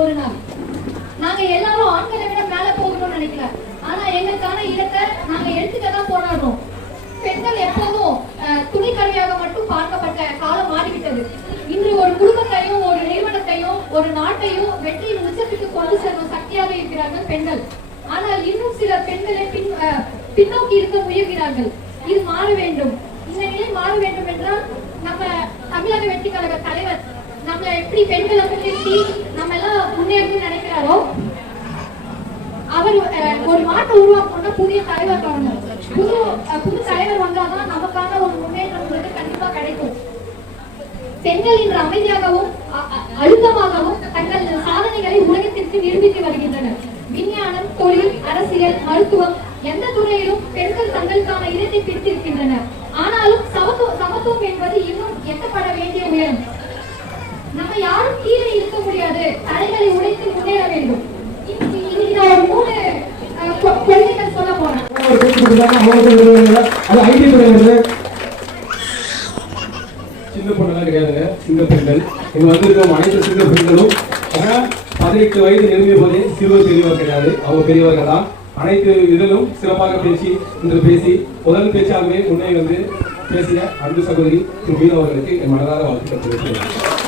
ஒரு நாள். நாங்க எல்லாரும் ஆண்களை விட மேல போகணும்னு நினைக்கல. ஆனா எங்களுக்கான இடத்தை நாங்க எடுத்துக்க தான் போராடுறோம். பெண்கள் எப்போதும் துணிக்கருவியாக மட்டும் பார்க்கப்பட்ட காலம் மாறிவிட்டது. இன்று ஒரு குடும்பத்தையும் ஒரு நிறுவனத்தையும் ஒரு நாட்டையும் வெற்றியின் உச்சத்துக்கு கொண்டு செல்லும் சக்தியாக இருக்கிறார்கள் பெண்கள். ஆனால் இன்னும் சில பெண்களை பின்னோக்கி இருக்க முயல்கிறார்கள். இது மாற வேண்டும். இந்த நிலை மாற வேண்டும் என்றால் நம்ம தமிழக வெற்றி கழக தலைவர் நம்ம எப்படி பெண்களை முன்னேற்றி நம்ம எல்லாம் முன்னேறணும்னு நினைக்கிறாரோ அவர் ஒரு மாற்றம் உருவாக்கணும்னா புதிய தலைவர் வரணும். புது தலைவர் வந்தாதான் நமக்கான ஒரு முன்னேற்றம் கண்டிப்பா கிடைக்கும். பெண்கள் இன்று அமைதியாகவும் அழுத்தமாகவும் தங்கள் சாதனைகளை உலகத்திற்கு நிரூபித்து வருகின்றனர். விஞ்ஞானம், தொழில், அரசியல், மருத்துவம் எந்த துறையிலும் பெண்கள் தங்களுக்கான இடத்தை பிடித்திருக்கின்றனர். ஆனாலும் சமத்துவம் என்பது இன்னும் எட்டப்பட வேண்டிய உயரம். நம்ம யாரும் கீழே இருக்க முடியாது. தடைகளை உடைத்து முன்னேற வேண்டும். இன்னைக்கு நான் ஒரு 3 கொள்கைகள் சொல்ல போறேன். சின்ன பொண்ணெல்லாம் கிடையாதுங்க, சிங்க பெண்கள். இங்க வந்திருக்க அனைத்து சிங்க பெண்களும் 18 வயது நிரம்பிய போதே சிறுவர் பெரியவர் கிடையாது, அவங்க பெரியவர்கள் தான். அனைத்து இதிலும் சிறப்பாக பேசி முதல் பேச்சாகவே முன்னே வந்து பேசிய அன்பு சகோதரி திரு மீனா அவர்களுக்கு என் மனதார வாழ்த்துக்கள் தெரிவிக்கிறேன்.